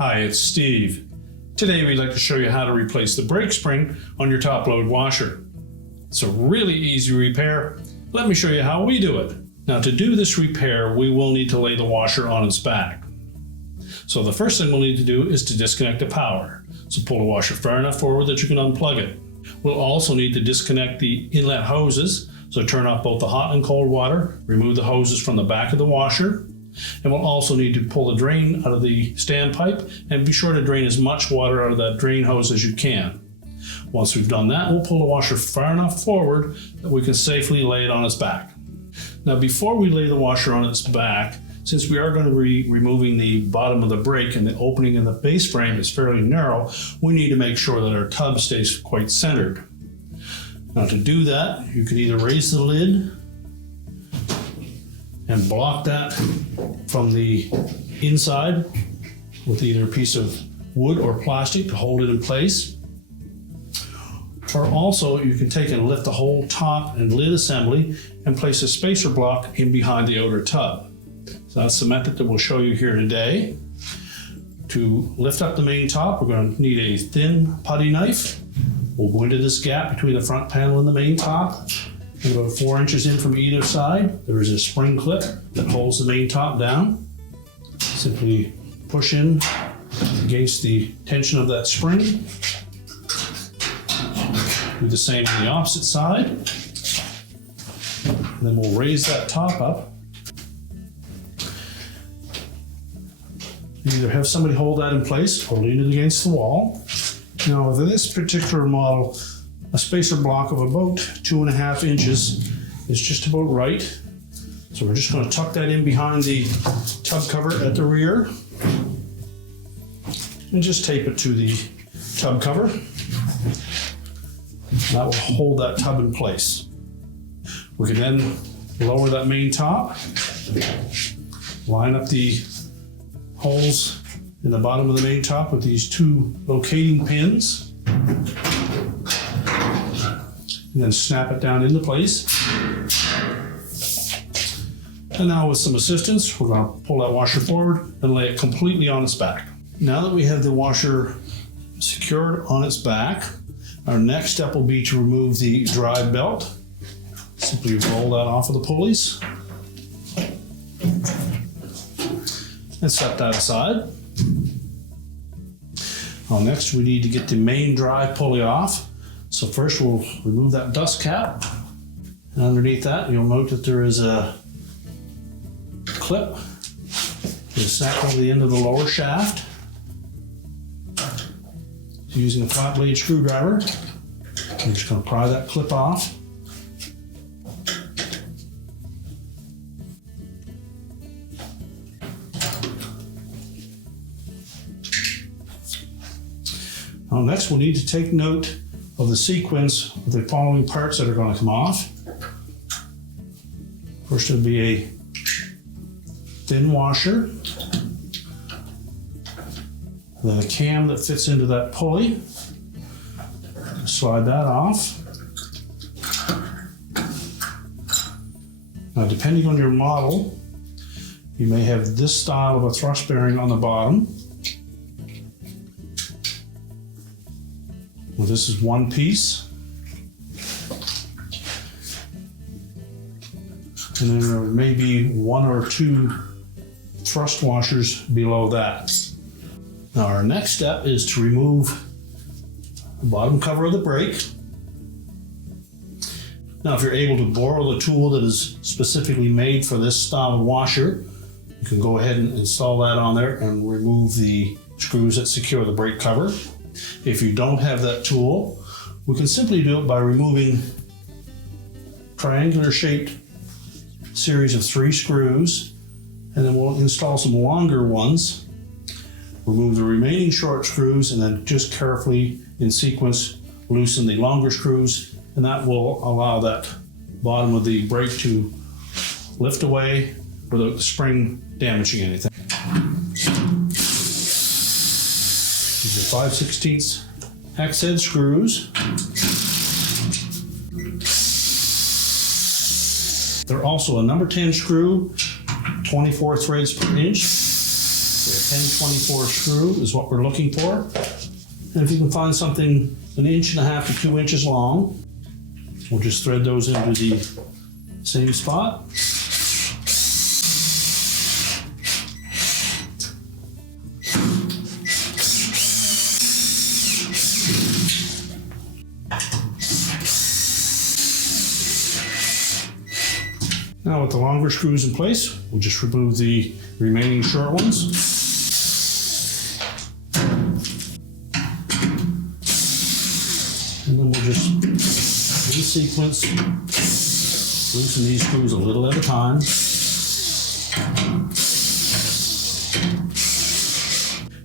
Hi, it's Steve. Today we'd like to show you how to replace the brake spring on your top load washer. It's a really easy repair. Let me show you how we do it. Now, to do this repair, we will need to lay the washer on its back. So the first thing we'll need to do is to disconnect the power. So pull the washer far enough forward that you can unplug it. We'll also need to disconnect the inlet hoses. So turn off both the hot and cold water, remove the hoses from the back of the washer, and we'll also need to pull the drain out of the standpipe and be sure to drain as much water out of that drain hose as you can. Once we've done that, we'll pull the washer far enough forward that we can safely lay it on its back. Now, before we lay the washer on its back, since we are going to be removing the bottom of the brake and the opening in the base frame is fairly narrow, we need to make sure that our tub stays quite centered. Now, to do that, you can either raise the lid and block that from the inside with either a piece of wood or plastic to hold it in place. Or also, you can take and lift the whole top and lid assembly and place a spacer block in behind the outer tub. So that's the method that we'll show you here today. To lift up the main top, we're going to need a thin putty knife. We'll go into this gap between the front panel and the main top. And about 4 inches in from either side, there is a spring clip that holds the main top down. Simply push in against the tension of that spring. Do the same on the opposite side. And then we'll raise that top up. Either have somebody hold that in place or lean it against the wall. Now, with this particular model, a spacer block of about 2.5 inches is just about right. So we're just going to tuck that in behind the tub cover at the rear and just tape it to the tub cover. That will hold that tub in place. We can then lower that main top, line up the holes in the bottom of the main top with these 2 locating pins, and then snap it down into place. And now with some assistance, we're going to pull that washer forward and lay it completely on its back. Now that we have the washer secured on its back, our next step will be to remove the drive belt. Simply roll that off of the pulleys and set that aside. Now, next we need to get the main drive pulley off. So first we'll remove that dust cap, and underneath that you'll note that there is a clip that snaps over the end of the lower shaft. So using a flat blade screwdriver, I'm just going to pry that clip off. Now, next we'll need to take note of the sequence of the following parts that are going to come off. First would be a thin washer, then a cam that fits into that pulley. Slide that off. Now, depending on your model, you may have this style of a thrust bearing on the bottom. Well, this is one piece. And then there may be 1 or 2 thrust washers below that. Now, our next step is to remove the bottom cover of the brake. Now, if you're able to borrow the tool that is specifically made for this style of washer, you can go ahead and install that on there and remove the screws that secure the brake cover. If you don't have that tool, we can simply do it by removing triangular shaped series of 3 screws, and then we'll install some longer ones, remove the remaining short screws, and then just carefully in sequence loosen the longer screws, and that will allow that bottom of the brake to lift away without the spring damaging anything. These are 5/16 hex head screws. They're also a number 10 screw, 24 threads per inch. They have 1024 screw is what we're looking for. And if you can find something 1.5 to 2 inches long, we'll just thread those into the same spot. Now with the longer screws in place, we'll just remove the remaining short ones. And then we'll just, in sequence, loosen these screws a little at a time.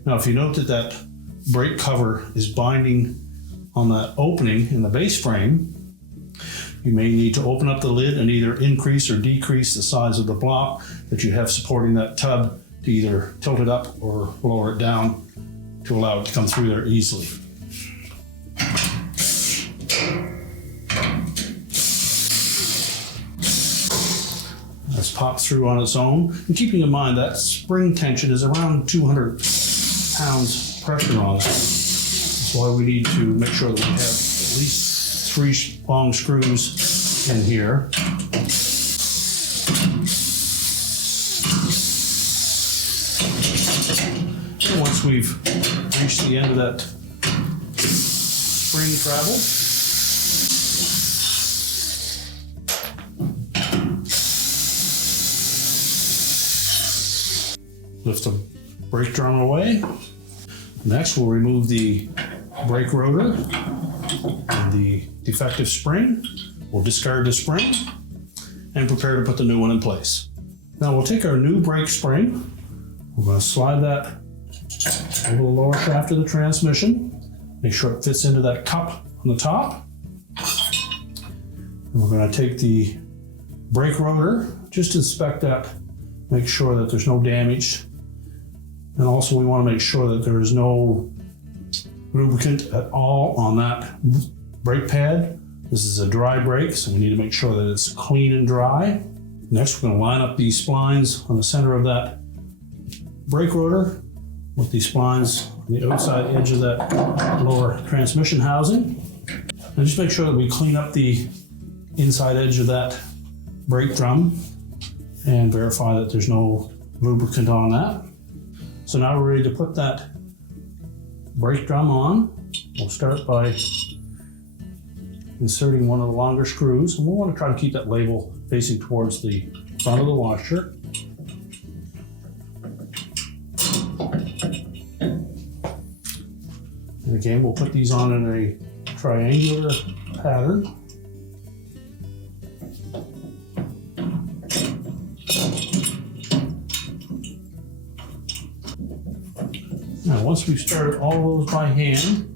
Now if you note that brake cover is binding on that opening in the base frame, you may need to open up the lid and either increase or decrease the size of the block that you have supporting that tub to either tilt it up or lower it down to allow it to come through there easily. That's popped through on its own. And keeping in mind that spring tension is around 200 pounds pressure on it. That's why we need to make sure that we have at least 3 long screws in here. And once we've reached the end of that spring travel, lift the brake drum away. Next, we'll remove the brake rotor and the defective spring. We'll discard the spring and prepare to put the new one in place. Now we'll take our new brake spring. We're going to slide that over the lower shaft of the transmission. Make sure it fits into that cup on the top. And we're going to take the brake rotor, just inspect that, make sure that there's no damage. And also we want to make sure that there is no lubricant at all on that brake pad. This is a dry brake, so we need to make sure that it's clean and dry. Next, we're going to line up these splines on the center of that brake rotor with these splines on the outside edge of that lower transmission housing. And just make sure that we clean up the inside edge of that brake drum and verify that there's no lubricant on that. So now we're ready to put that brake drum on. We'll start by inserting one of the longer screws, and we'll want to try to keep that label facing towards the front of the washer. And again, we'll put these on in a triangular pattern. Now, once we've started all those by hand,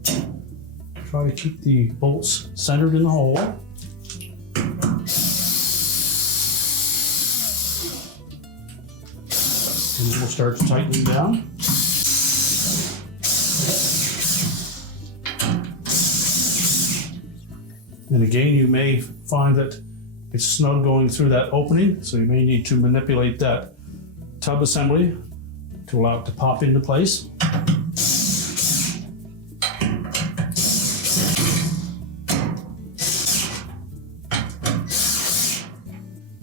try to keep the bolts centered in the hole. And then we'll start tightening down. And again, you may find that it's snug going through that opening, so you may need to manipulate that tub assembly to allow it to pop into place.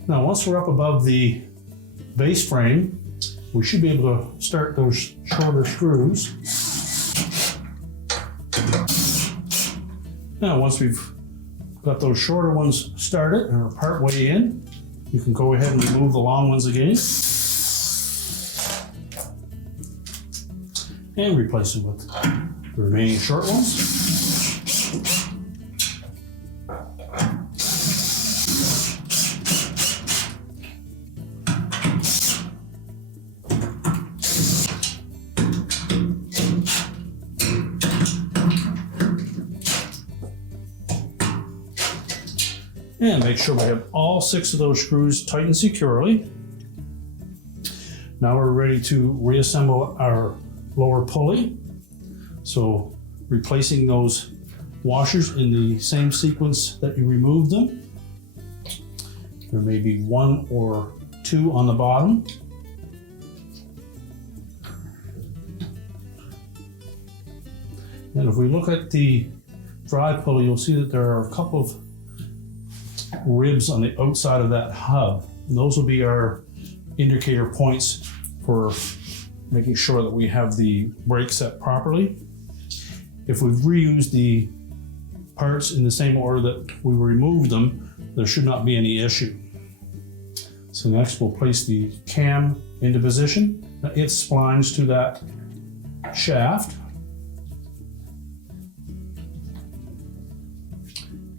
Now, once we're up above the base frame, we should be able to start those shorter screws. Now, once we've got those shorter ones started and are part way in, you can go ahead and remove the long ones again and replace them with the remaining short ones. And make sure we have all 6 of those screws tightened securely. Now we're ready to reassemble our lower pulley. So replacing those washers in the same sequence that you removed them. There may be 1 or 2 on the bottom. And if we look at the drive pulley, you'll see that there are a couple of ribs on the outside of that hub. And those will be our indicator points for making sure that we have the brake set properly. If we've reused the parts in the same order that we removed them, there should not be any issue. So next we'll place the cam into position. Now it splines to that shaft.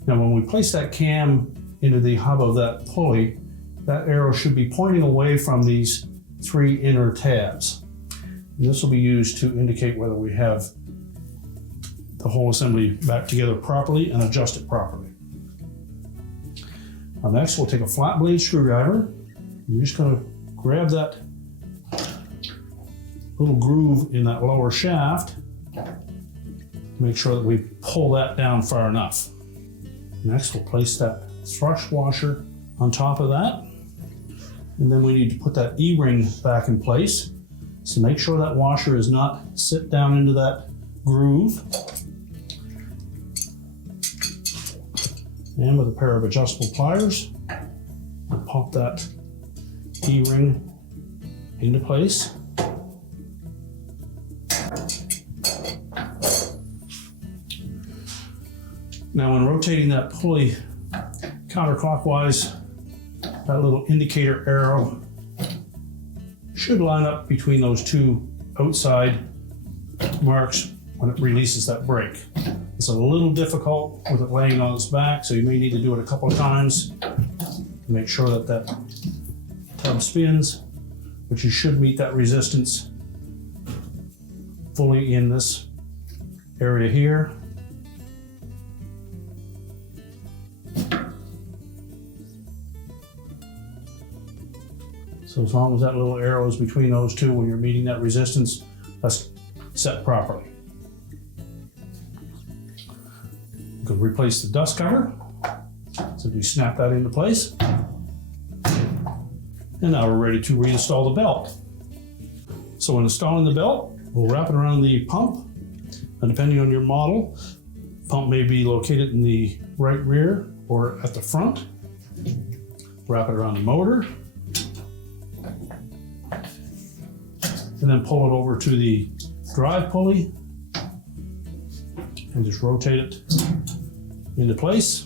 Now when we place that cam into the hub of that pulley, that arrow should be pointing away from these 3 inner tabs. And this will be used to indicate whether we have the whole assembly back together properly and adjust it properly. Now next we'll take a flat blade screwdriver. You're just going to grab that little groove in that lower shaft to make sure that we pull that down far enough. Next we'll place that thrust washer on top of that. And then we need to put that E-ring back in place. So make sure that washer is not sit down into that groove. And with a pair of adjustable pliers, we'll pop that E-ring into place. Now when rotating that pulley counterclockwise, that little indicator arrow should line up between those 2 outside marks when it releases that brake. It's a little difficult with it laying on its back, so you may need to do it a couple of times to make sure that that tub spins, but you should meet that resistance fully in this area here. So as long as that little arrow is between those 2 when you're meeting that resistance, that's set properly. You can replace the dust cover. So we snap that into place. And now we're ready to reinstall the belt. So when installing the belt, we'll wrap it around the pump. And depending on your model, pump may be located in the right rear or at the front. Wrap it around the motor. And then pull it over to the drive pulley and just rotate it into place.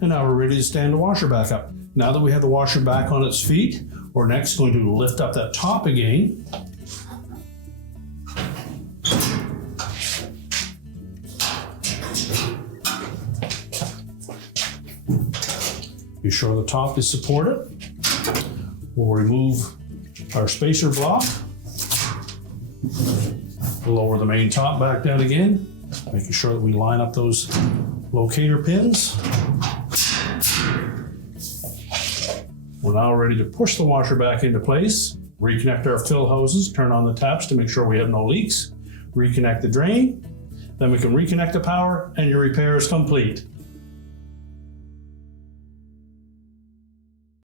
And now we're ready to stand the washer back up. Now that we have the washer back on its feet, we're next going to lift up that top again. Be sure the top is supported. We'll remove our spacer block. Lower the main top back down again, making sure that we line up those locator pins. We're now ready to push the washer back into place, reconnect our fill hoses, turn on the taps to make sure we have no leaks, reconnect the drain, then we can reconnect the power and your repair is complete.